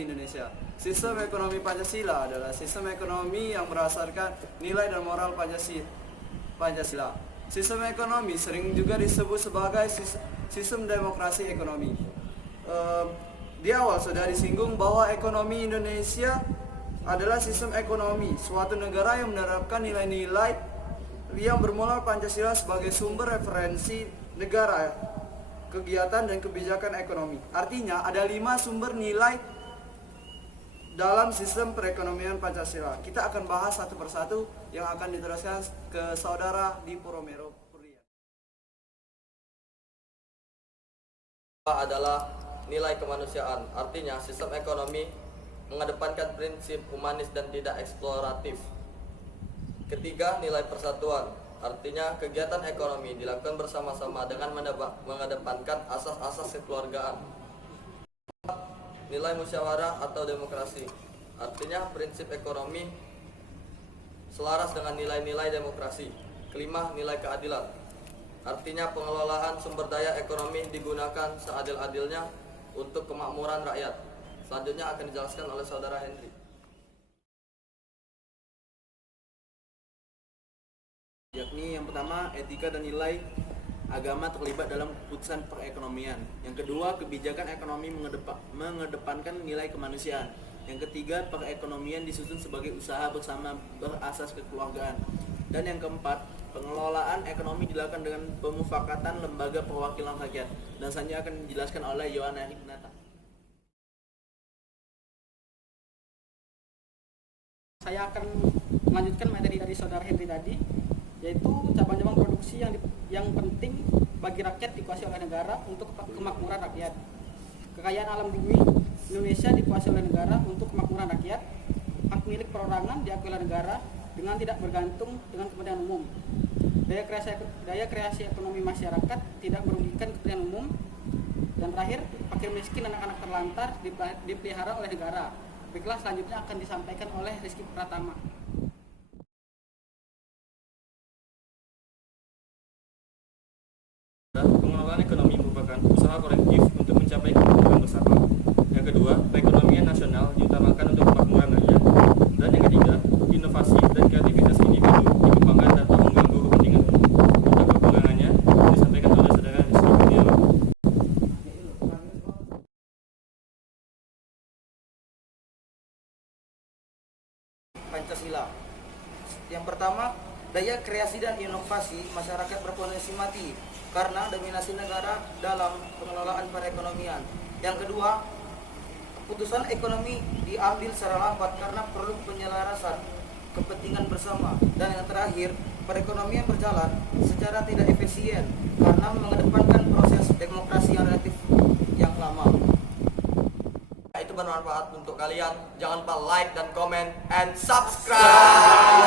di Indonesia. Sistem ekonomi Pancasila adalah sistem ekonomi yang berdasarkan nilai dan moral Pancasila. Sistem ekonomi sering juga disebut sebagai sistem demokrasi ekonomi. Di awal sudah disinggung bahwa ekonomi Indonesia adalah sistem ekonomi suatu negara yang menerapkan nilai-nilai yang bermula Pancasila sebagai sumber referensi negara, kegiatan dan kebijakan ekonomi. Artinya ada 5 sumber nilai dalam sistem perekonomian Pancasila. Kita akan bahas satu persatu yang akan diteruskan ke saudara di Poromero. Adalah nilai kemanusiaan. Artinya sistem ekonomi mengedepankan prinsip humanis dan tidak eksploratif. Ketiga, nilai persatuan. Artinya kegiatan ekonomi dilakukan bersama-sama dengan mengedepankan asas-asas kekeluargaan. Nilai musyawarah atau demokrasi. Artinya prinsip ekonomi selaras dengan nilai-nilai demokrasi. Kelima, nilai keadilan. Artinya pengelolaan sumber daya ekonomi digunakan seadil-adilnya untuk kemakmuran rakyat. Selanjutnya akan dijelaskan oleh saudara Henry. Yakni yang pertama, etika dan nilai agama terlibat dalam keputusan perekonomian. Yang kedua, kebijakan ekonomi mengedepankan nilai kemanusiaan. Yang ketiga, perekonomian disusun sebagai usaha bersama berasas kekeluargaan. Dan yang keempat, pengelolaan ekonomi dilakukan dengan pemufakatan lembaga perwakilan rakyat. Dan selanjutnya akan dijelaskan oleh Yohana Hiknata. Saya akan melanjutkan materi dari saudara Henry tadi, yaitu cabang-cabang produksi yang penting bagi rakyat dikuasai oleh negara untuk kemakmuran rakyat. Kekayaan alam bumi Indonesia dikuasai oleh negara untuk kemakmuran rakyat. Hak milik perorangan diakui oleh negara dengan tidak bergantung dengan kepentingan umum. Daya kreasi ekonomi masyarakat tidak merugikan kepentingan umum. Dan terakhir, fakir miskin dan anak-anak terlantar dipelihara oleh negara. Baiklah, selanjutnya akan disampaikan oleh Rizky Pratama. Pengelolaan ekonomi merupakan usaha kolektif untuk mencapai kemakmuran bersama. Yang kedua, perekonomian nasional diutamakan untuk kemakmuran rakyat. Dan yang ketiga, inovasi dan kreativitas individu dikembangkan tanpa mengganggu kepentingan umum. Untuk perkembangannya disampaikan oleh saudara Rizky Kurniawan. Pancasila. Yang pertama, daya kreasi dan inovasi masyarakat berpotensi mati karena dominasi negara dalam pengelolaan perekonomian. Yang kedua, keputusan ekonomi diambil secara lambat karena perlu penyelarasan kepentingan bersama. Dan yang terakhir, perekonomian berjalan secara tidak efisien karena mengedepankan proses demokrasi yang relatif yang lama. Itu bermanfaat untuk kalian. Jangan lupa like dan komen and subscribe.